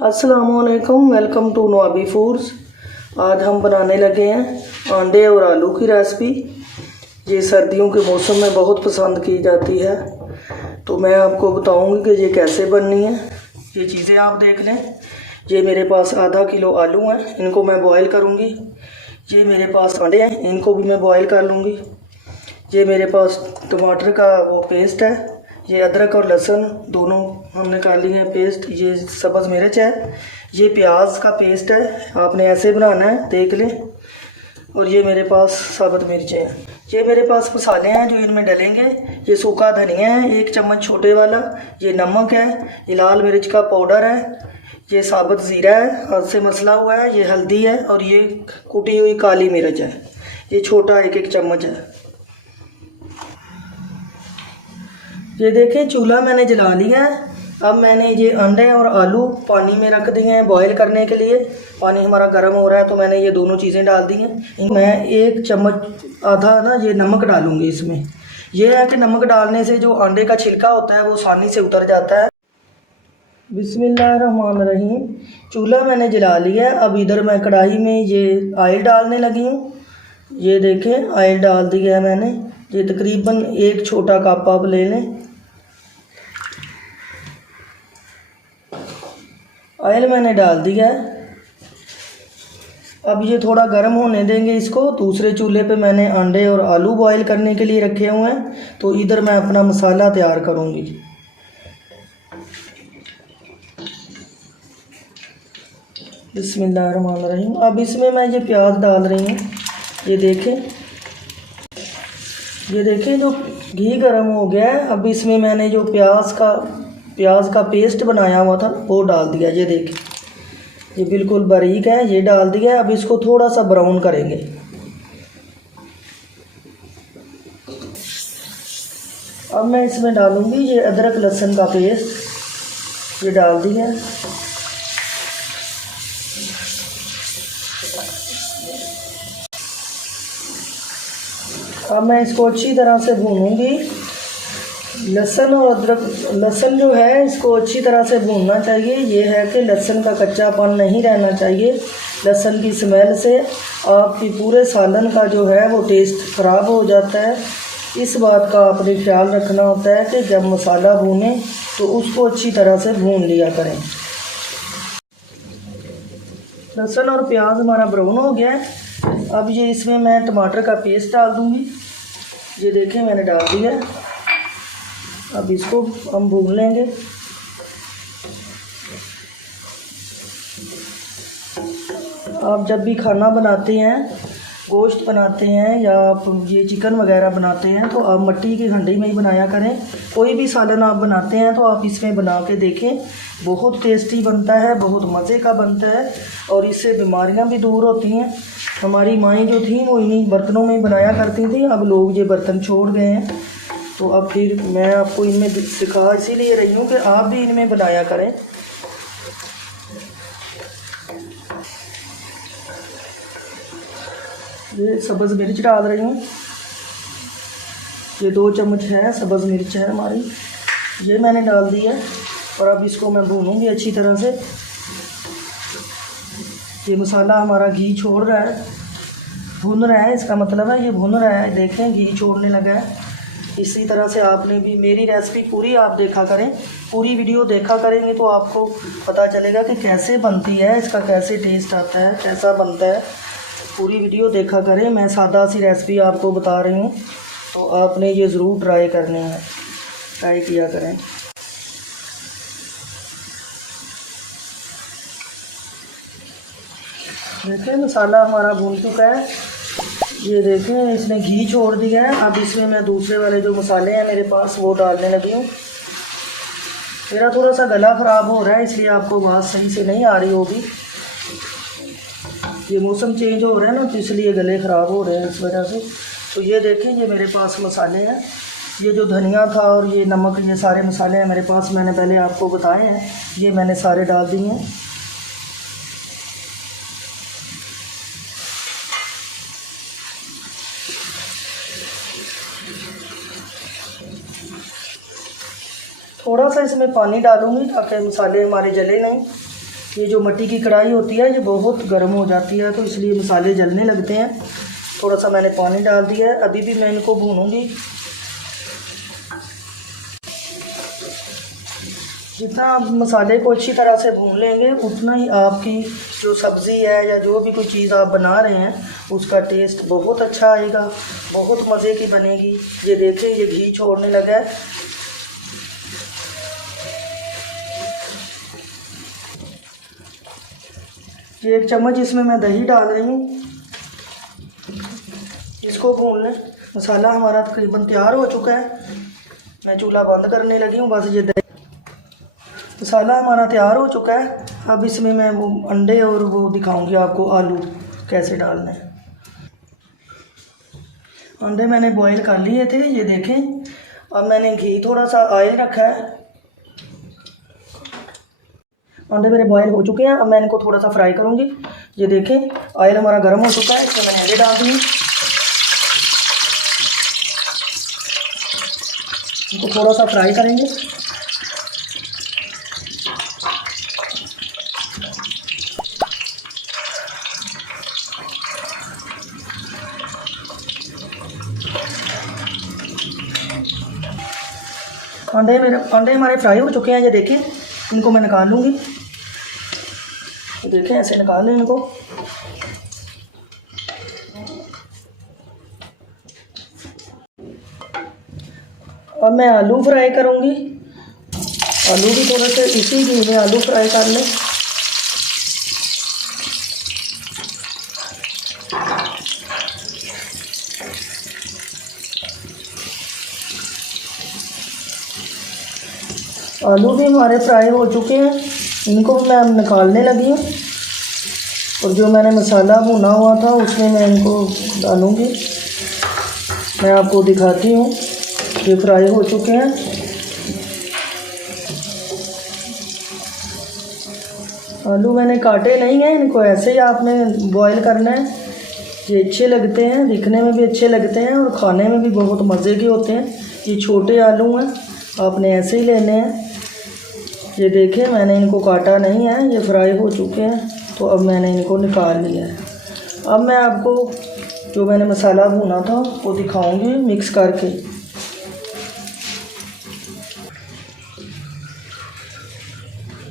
अस्सलामुअलैकुम, welcome to नवाबी foods. आज हम बनाने लगे हैं अंडे और आलू की रेसिपी। ये सर्दियों के मौसम में बहुत पसंद की जाती है, तो मैं आपको बताऊंगी कि ये कैसे बननी है। ये चीज़ें आप देख लें। ये मेरे पास आधा किलो आलू हैं, इनको मैं बॉईल करूंगी। ये मेरे पास अंडे हैं, इनको भी मैं बॉईल कर लूँगी। ये मेरे पास टमाटर का वो पेस्ट है। ये अदरक और लहसुन दोनों हमने कर लिए हैं पेस्ट। ये सब्ज़ मिर्च है। ये प्याज का पेस्ट है, आपने ऐसे बनाना है, देख लें। और ये मेरे पास साबुत मिर्चें हैं। ये मेरे पास मसाले हैं जो इनमें डलेंगे। ये सूखा धनिया है 1 चम्मच छोटे वाला। ये नमक है। ये लाल मिर्च का पाउडर है। ये साबुत ज़ीरा है, हाथ से मसला हुआ है। ये हल्दी है और ये कुटी हुई काली मिर्च है। ये छोटा 1-1 चम्मच है। ये देखें, चूल्हा मैंने जला लिया है। अब मैंने ये अंडे और आलू पानी में रख दिए हैं बॉईल करने के लिए। पानी हमारा गर्म हो रहा है तो मैंने ये दोनों चीज़ें डाल दी हैं। मैं 1 चम्मच आधा ना ये नमक डालूँगी इसमें। यह है कि नमक डालने से जो अंडे का छिलका होता है वो आसानी से उतर जाता है। बिस्मिल्लाहिर्रहमानिर्रहीम। चूल्हा मैंने जला लिया है। अब इधर मैं कढ़ाई में ये ऑयल डालने लगी हूँ। ये देखें, ऑयल डाल दिया है मैंने। ये तकरीबन 1 छोटा कप आप ले लें। ऑयल मैंने डाल दिया है। अब ये थोड़ा गर्म होने देंगे इसको। दूसरे चूल्हे पे मैंने अंडे और आलू बॉईल करने के लिए रखे हुए हैं, तो इधर मैं अपना मसाला तैयार करूँगी। बिस्मिल्लाहिर्रहमानिर्रहीम। अब इसमें मैं ये प्याज डाल रही हूँ। ये देखें जो घी गर्म हो गया है। अब इसमें मैंने जो प्याज का पेस्ट बनाया हुआ था वो डाल दिया। ये देखें, ये बिल्कुल बारीक है, ये डाल दिया। अब इसको थोड़ा सा ब्राउन करेंगे। अब मैं इसमें डालूंगी ये अदरक लहसुन का पेस्ट। ये डाल दिया। अब मैं इसको अच्छी तरह से भूनूंगी। लहसुन और अदरक, लहसुन जो है इसको अच्छी तरह से भूनना चाहिए। ये है कि लहसुन का कच्चापन नहीं रहना चाहिए। लहसुन की स्मेल से आपकी पूरे सालन का जो है वो टेस्ट ख़राब हो जाता है। इस बात का आपने ख्याल रखना होता है कि जब मसाला भूनें तो उसको अच्छी तरह से भून लिया करें। लहसुन और प्याज हमारा ब्राउन हो गया है। अब ये इसमें मैं टमाटर का पेस्ट डाल दूँगी। ये देखें, मैंने डाल दिया। अब इसको हम भून लेंगे। आप जब भी खाना बनाते हैं, गोश्त बनाते हैं या आप ये चिकन वगैरह बनाते हैं तो आप मिट्टी की हांडी में ही बनाया करें। कोई भी सालन आप बनाते हैं तो आप इसमें बना के देखें, बहुत टेस्टी बनता है, बहुत मज़े का बनता है और इससे बीमारियां भी दूर होती हैं। हमारी माएँ जो थी वो इन्हीं बर्तनों में ही बनाया करती थी। अब लोग ये बर्तन छोड़ गए हैं, तो अब फिर मैं आपको इनमें सिखा इसीलिए रही हूँ कि आप भी इनमें बनाया करें। ये सब्ज़ मिर्च डाल रही हूँ। ये 2 चम्मच है सब्ज़ मिर्च है हमारी, ये मैंने डाल दी है। और अब इसको मैं भूनूंगी अच्छी तरह से। ये मसाला हमारा घी छोड़ रहा है, भुन रहा है, इसका मतलब है ये भुन रहा है। देखें, घी छोड़ने लगा है। इसी तरह से आपने भी मेरी रेसिपी पूरी आप देखा करें, पूरी वीडियो देखा करेंगे तो आपको पता चलेगा कि कैसे बनती है, इसका कैसे टेस्ट आता है, कैसा बनता है। पूरी वीडियो देखा करें। मैं सादा सी रेसिपी आपको बता रही हूँ, तो आपने ये ज़रूर ट्राई किया करें। देखें, मसाला हमारा भून चुका है। ये देखें, इसने घी छोड़ दिया है। अब इसमें मैं दूसरे वाले जो मसाले हैं मेरे पास वो डालने लगी हूँ। मेरा थोड़ा सा गला ख़राब हो रहा है, इसलिए आपको बात सही से नहीं आ रही होगी। ये मौसम चेंज हो रहा है ना, तो इसलिए गले ख़राब हो रहे हैं इस वजह से। तो ये देखें, ये मेरे पास मसाले हैं। ये जो धनिया था और ये नमक, ये सारे मसाले हैं मेरे पास, मैंने पहले आपको बताए हैं। ये मैंने सारे डाल दिए हैं। थोड़ा सा इसमें पानी डालूंगी ताकि मसाले हमारे जले नहीं। ये जो मिट्टी की कढ़ाई होती है ये बहुत गर्म हो जाती है, तो इसलिए मसाले जलने लगते हैं। थोड़ा सा मैंने पानी डाल दिया है, अभी भी मैं इनको भूनूंगी। जितना आप मसाले को अच्छी तरह से भून लेंगे उतना ही आपकी जो सब्ज़ी है या जो भी कोई चीज़ आप बना रहे हैं उसका टेस्ट बहुत अच्छा आएगा, बहुत मज़े की बनेगी। ये देखें, ये घी छोड़ने लगा है। ये 1 चम्मच इसमें मैं दही डाल रही हूँ, इसको भून लें। मसाला हमारा तकरीबन तैयार हो चुका है, मैं चूल्हा बंद करने लगी हूँ। बस ये मसाला हमारा तैयार हो चुका है। अब इसमें मैं वो अंडे और वो दिखाऊंगी आपको आलू कैसे डालने हैं। अंडे मैंने बॉईल कर लिए थे, ये देखें। अब मैंने घी थोड़ा सा ऑयल रखा है। अंडे मेरे बॉईल हो चुके हैं, अब मैं इनको थोड़ा सा फ्राई करूंगी। ये देखें, ऑयल हमारा गर्म हो चुका है, इसमें मैंने अंडे डाल दिए। इनको थोड़ा सा फ्राई करेंगे। अंडे हमारे फ्राई हो चुके हैं, ये देखिए। इनको मैं निकाल लूँगी, ये देखें, ऐसे निकाल लें इनको। अब मैं आलू फ्राई करूँगी। आलू भी थोड़ा सा इसी घी में आलू फ्राई कर लें। आलू भी हमारे फ्राई हो चुके हैं, इनको भी मैं निकालने लगी हूँ। और जो मैंने मसाला भुना हुआ था उसमें मैं इनको डालूँगी। मैं आपको दिखाती हूँ, ये फ्राई हो चुके हैं। आलू मैंने काटे नहीं हैं, इनको ऐसे ही आपने बॉईल करना है। ये अच्छे लगते हैं, दिखने में भी अच्छे लगते हैं और खाने में भी बहुत मज़े के होते हैं। ये छोटे आलू हैं, आपने ऐसे ही लेने हैं। ये देखें, मैंने इनको काटा नहीं है, ये फ्राई हो चुके हैं। तो अब मैंने इनको निकाल लिया है। अब मैं आपको जो मैंने मसाला भुना था वो दिखाऊंगी मिक्स करके।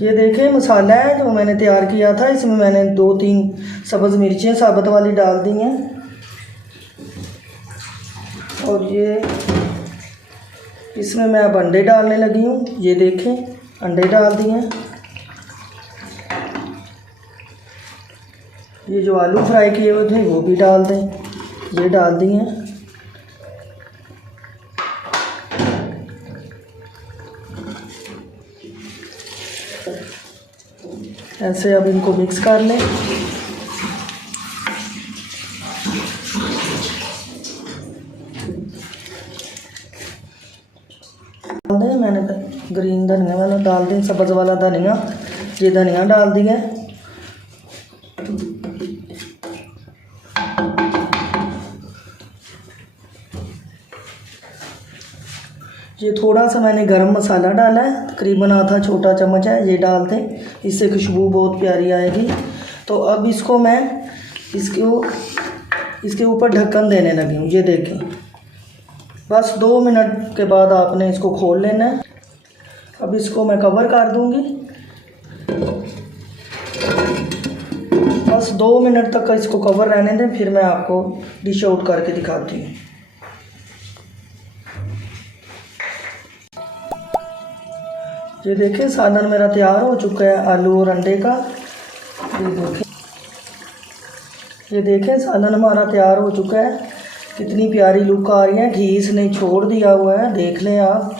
ये देखें, मसाला है जो मैंने तैयार किया था, इसमें मैंने 2-3 सब्ज़ मिर्चें साबुत वाली डाल दी हैं। और ये इसमें मैं अब अंडे डालने लगी हूँ। ये देखें, अंडे डाल दिए हैं। ये जो आलू फ्राई किए हुए थे वो भी डाल दें, ये डाल दिए हैं। ऐसे अब इनको मिक्स कर लें। मैंने ग्रीन धनिया वाला डाल दें, सब्ज़ वाला धनिया, ये धनिया डाल दिया। ये थोड़ा सा मैंने गरम मसाला डाला है, तकरीबन आधा छोटा चम्मच है, ये डाल दें, इससे खुशबू बहुत प्यारी आएगी। तो अब इसको मैं इसके ऊपर ढक्कन देने लगी हूँ। ये देखें, बस 2 मिनट के बाद आपने इसको खोल लेना है। अब इसको मैं कवर कर दूंगी, बस 2 मिनट तक इसको कवर रहने दें, फिर मैं आपको डिश आउट करके दिखाती हूँ। ये देखें, सालन मेरा तैयार हो चुका है आलू और अंडे का। ये देखें, सालन हमारा तैयार हो चुका है। कितनी प्यारी लुक आ रही है, घी इसने छोड़ दिया हुआ है, देख लें आप।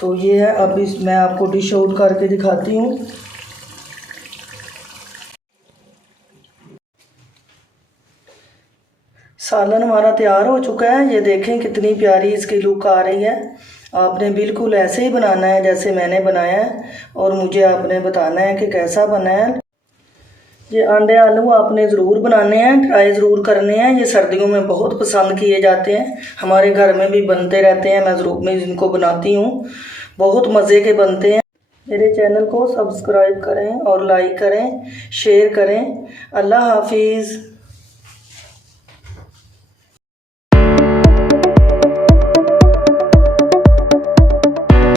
तो ये है, अब मैं आपको डिश आउट करके दिखाती हूँ। सालन हमारा तैयार हो चुका है। ये देखें, कितनी प्यारी इसकी लुक आ रही है। आपने बिल्कुल ऐसे ही बनाना है जैसे मैंने बनाया है, और मुझे आपने बताना है कि कैसा बना है। ये अंडे आलू आपने ज़रूर बनाने हैं, ट्राई ज़रूर करने हैं। ये सर्दियों में बहुत पसंद किए जाते हैं, हमारे घर में भी बनते रहते हैं। मैं ज़रूर इनको बनाती हूँ, बहुत मज़े के बनते हैं। मेरे चैनल को सब्सक्राइब करें और लाइक करें, शेयर करें। अल्लाह हाफिज़।